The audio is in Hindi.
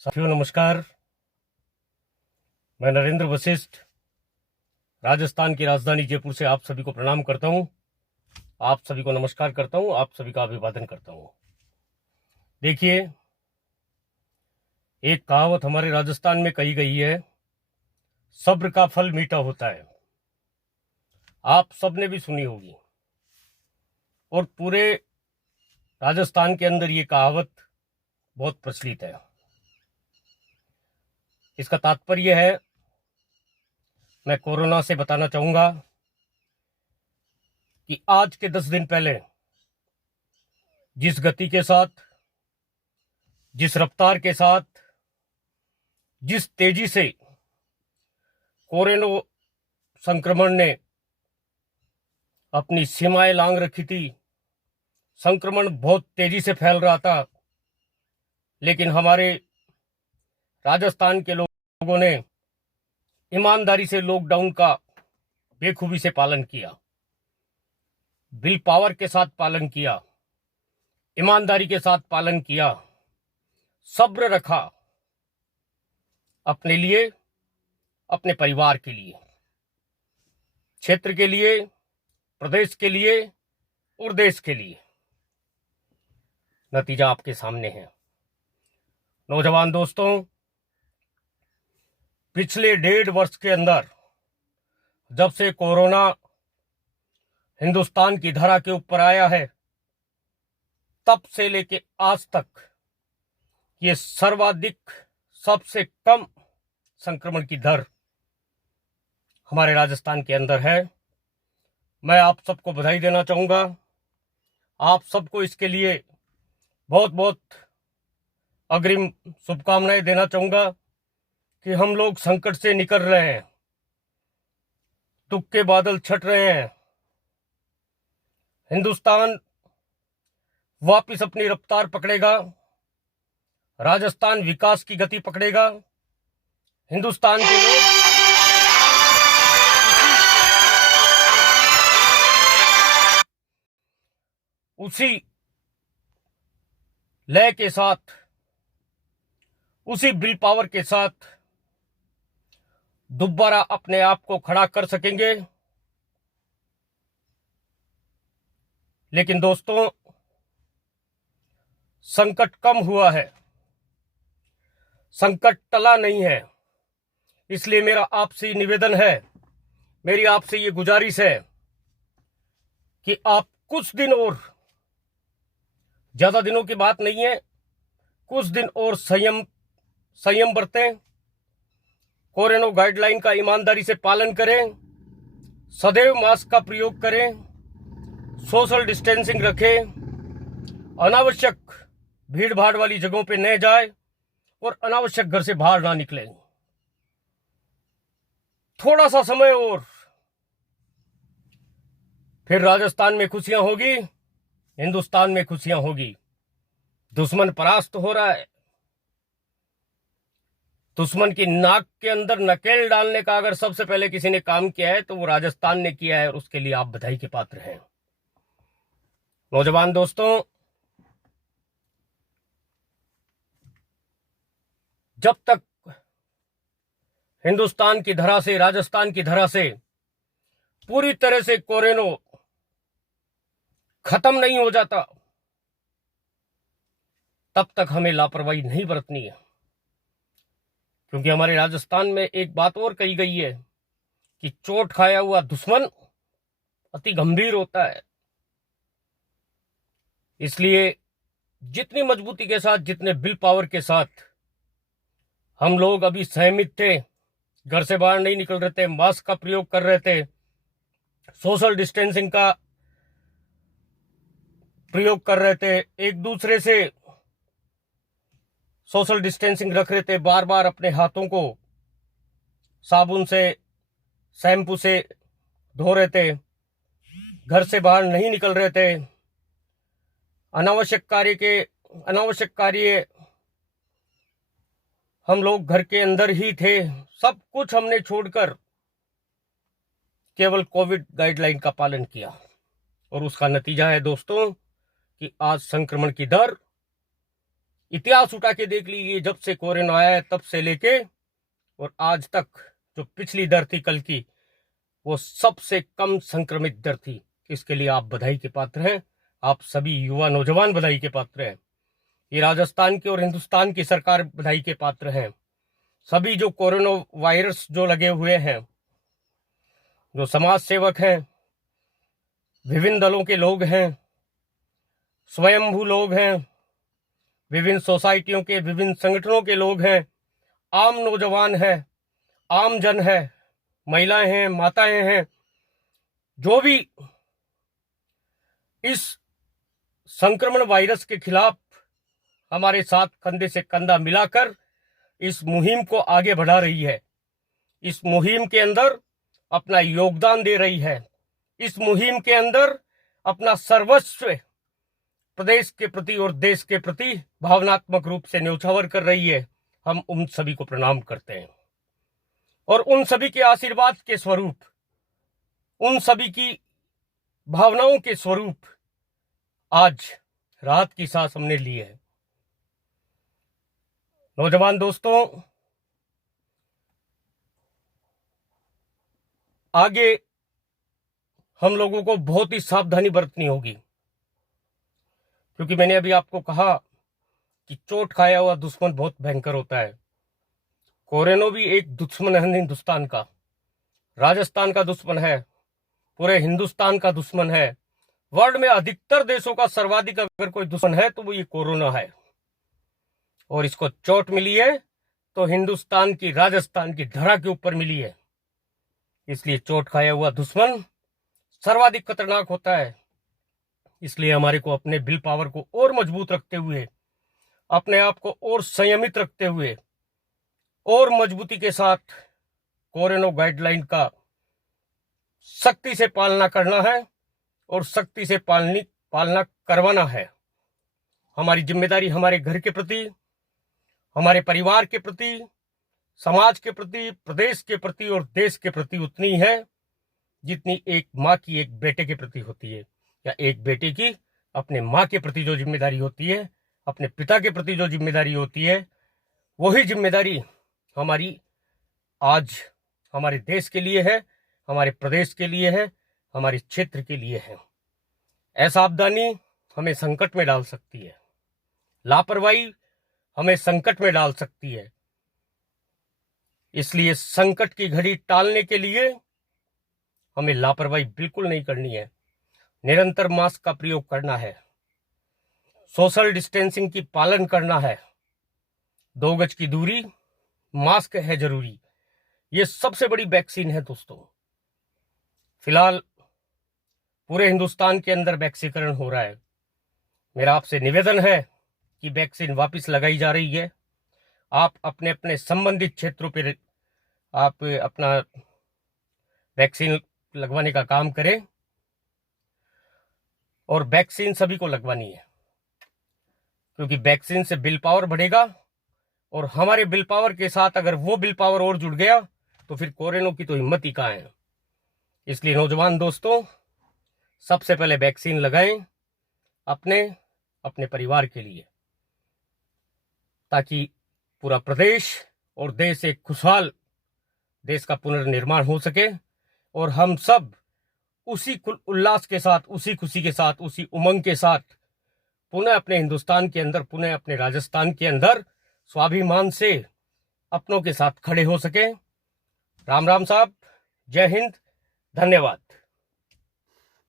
साथियों नमस्कार। मैं नरेंद्र वशिष्ठ राजस्थान की राजधानी जयपुर से आप सभी को प्रणाम करता हूं। आप सभी को नमस्कार करता हूं, आप सभी का अभिवादन करता हूं। देखिए, एक कहावत हमारे राजस्थान में कही गई है, सब्र का फल मीठा होता है। आप सबने भी सुनी होगी और पूरे राजस्थान के अंदर ये कहावत बहुत प्रचलित है। इसका तात्पर्य है, मैं कोरोना से बताना चाहूंगा कि आज के 10 दिन पहले जिस गति के साथ, जिस रफ्तार के साथ, जिस तेजी से कोरोना संक्रमण ने अपनी सीमाएं लांघ रखी थी, संक्रमण बहुत तेजी से फैल रहा था, लेकिन हमारे राजस्थान के लोगों ने ईमानदारी से लॉकडाउन का बेखूबी से पालन किया, विल पावर के साथ पालन किया, ईमानदारी के साथ पालन किया, सब्र रखा अपने लिए, अपने परिवार के लिए, क्षेत्र के लिए, प्रदेश के लिए और देश के लिए। नतीजा आपके सामने है। नौजवान दोस्तों, पिछले 1.5 वर्ष के अंदर जब से कोरोना हिंदुस्तान की धरा के ऊपर आया है, तब से लेके आज तक ये सर्वाधिक, सबसे कम संक्रमण की दर हमारे राजस्थान के अंदर है। मैं आप सबको बधाई देना चाहूंगा। आप सबको इसके लिए बहुत बहुत अग्रिम शुभकामनाएं देना चाहूंगा कि हम लोग संकट से निकल रहे हैं, दुख के बादल छट रहे हैं, हिंदुस्तान वापिस अपनी रफ्तार पकड़ेगा, राजस्थान विकास की गति पकड़ेगा। हिंदुस्तान के लोग उसी लय के साथ, उसी विल पावर के साथ दोबारा अपने आप को खड़ा कर सकेंगे। लेकिन दोस्तों, संकट कम हुआ है, संकट टला नहीं है। इसलिए मेरा आपसे निवेदन है, मेरी आपसे ये गुजारिश है कि आप कुछ दिन और, ज्यादा दिनों की बात नहीं है, कुछ दिन और संयम बरतें, कोरोना गाइडलाइन का ईमानदारी से पालन करें, सदैव मास्क का प्रयोग करें, सोशल डिस्टेंसिंग रखें, अनावश्यक भीड़ भाड़ वाली जगहों पे न जाए और अनावश्यक घर से बाहर ना निकलें। थोड़ा सा समय और, फिर राजस्थान में खुशियां होगी, हिंदुस्तान में खुशियां होगी। दुश्मन परास्त हो रहा है। दुश्मन की नाक के अंदर नकेल डालने का अगर सबसे पहले किसी ने काम किया है तो वो राजस्थान ने किया है, और उसके लिए आप बधाई के पात्र हैं। नौजवान दोस्तों, जब तक हिंदुस्तान की धरा से, राजस्थान की धरा से पूरी तरह से कोरोना खत्म नहीं हो जाता, तब तक हमें लापरवाही नहीं बरतनी है। क्योंकि हमारे राजस्थान में एक बात और कही गई है कि चोट खाया हुआ दुश्मन अति गंभीर होता है। इसलिए जितनी मजबूती के साथ, जितने विल पावर के साथ हम लोग अभी सहमित थे, घर से बाहर नहीं निकल रहे थे, मास्क का प्रयोग कर रहे थे, सोशल डिस्टेंसिंग का प्रयोग कर रहे थे, एक दूसरे से सोशल डिस्टेंसिंग रख रहे थे, बार बार अपने हाथों को साबुन से, शैम्पू से धो रहे थे, घर से बाहर नहीं निकल रहे थे, अनावश्यक कार्य हम लोग घर के अंदर ही थे। सब कुछ हमने छोड़कर केवल कोविड गाइडलाइन का पालन किया, और उसका नतीजा है दोस्तों कि आज संक्रमण की दर इतिहास उठा के देख लीजिए, जब से कोरोना आया है तब से लेके और आज तक जो पिछली दर थी कल की, वो सबसे कम संक्रमित दर थी। इसके लिए आप बधाई के पात्र हैं, आप सभी युवा नौजवान बधाई के पात्र हैं। ये राजस्थान की और हिंदुस्तान की सरकार बधाई के पात्र हैं। सभी जो कोरोना वायरस जो लगे हुए हैं, जो समाज सेवक हैं, विभिन्न दलों के लोग हैं, स्वयंभू लोग हैं, विभिन्न सोसाइटियों के, विभिन्न संगठनों के लोग हैं, आम नौजवान हैं, आम जन है, महिलाएं हैं, माताएं हैं, जो भी इस संक्रमण वायरस के खिलाफ हमारे साथ कंधे से कंधा मिलाकर इस मुहिम को आगे बढ़ा रही है, इस मुहिम के अंदर अपना योगदान दे रही है, इस मुहिम के अंदर अपना सर्वस्व प्रदेश के प्रति और देश के प्रति भावनात्मक रूप से न्यौछावर कर रही है। हम उन सभी को प्रणाम करते हैं और उन सभी के आशीर्वाद के स्वरूप, उन सभी की भावनाओं के स्वरूप आज राहत की सांस हमने ली है। नौजवान दोस्तों, आगे हम लोगों को बहुत ही सावधानी बरतनी होगी, क्योंकि मैंने अभी आपको कहा कि चोट खाया हुआ दुश्मन बहुत भयंकर होता है। कोरोना भी एक दुश्मन है हिंदुस्तान का, राजस्थान का दुश्मन है, पूरे हिंदुस्तान का दुश्मन है। वर्ल्ड में अधिकतर देशों का सर्वाधिक अगर कोई दुश्मन है तो वो ये कोरोना है, और इसको चोट मिली है तो हिंदुस्तान की, राजस्थान की धरा के ऊपर मिली है। इसलिए चोट खाया हुआ दुश्मन सर्वाधिक खतरनाक होता है। इसलिए हमारे को अपने विल पावर को और मजबूत रखते हुए, अपने आप को और संयमित रखते हुए और मजबूती के साथ कोरोना गाइडलाइन का सख्ती से पालना करना है और सख्ती से पालना करवाना है। हमारी जिम्मेदारी हमारे घर के प्रति, हमारे परिवार के प्रति, समाज के प्रति, प्रदेश के प्रति और देश के प्रति उतनी है जितनी एक माँ की एक बेटे के प्रति होती है, या एक बेटे की अपने माँ के प्रति जो जिम्मेदारी होती है, अपने पिता के प्रति जो जिम्मेदारी होती है, वही जिम्मेदारी हमारी आज हमारे देश के लिए है, हमारे प्रदेश के लिए है, हमारे क्षेत्र के लिए है। असावधानी हमें संकट में डाल सकती है, लापरवाही हमें संकट में डाल सकती है। इसलिए संकट की घड़ी टालने के लिए हमें लापरवाही बिल्कुल नहीं करनी है। निरंतर मास्क का प्रयोग करना है, सोशल डिस्टेंसिंग की पालन करना है, 2 गज की दूरी, मास्क है जरूरी। ये सबसे बड़ी वैक्सीन है दोस्तों। फिलहाल पूरे हिंदुस्तान के अंदर वैक्सीकरण हो रहा है। मेरा आपसे निवेदन है कि वैक्सीन वापस लगाई जा रही है। आप अपने अपने संबंधित क्षेत्रों पर आप अपना वैक्सीन लगवाने का काम करें, और वैक्सीन सभी को लगवानी है, क्योंकि वैक्सीन से विल पावर बढ़ेगा, और हमारे विल पावर के साथ अगर वो विल पावर और जुड़ गया तो फिर कोरोना की तो हिम्मत ही कहाँ है। इसलिए नौजवान दोस्तों, सबसे पहले वैक्सीन लगाएं अपने परिवार के लिए, ताकि पूरा प्रदेश और देश एक खुशहाल देश का पुनर्निर्माण हो सके, और हम सब उसी उल्लास के साथ, उसी खुशी के साथ, उसी उमंग के साथ पुनः अपने हिंदुस्तान के अंदर, पुनः अपने राजस्थान के अंदर स्वाभिमान से अपनों के साथ खड़े हो सके। राम राम साहब, जय हिंद, धन्यवाद।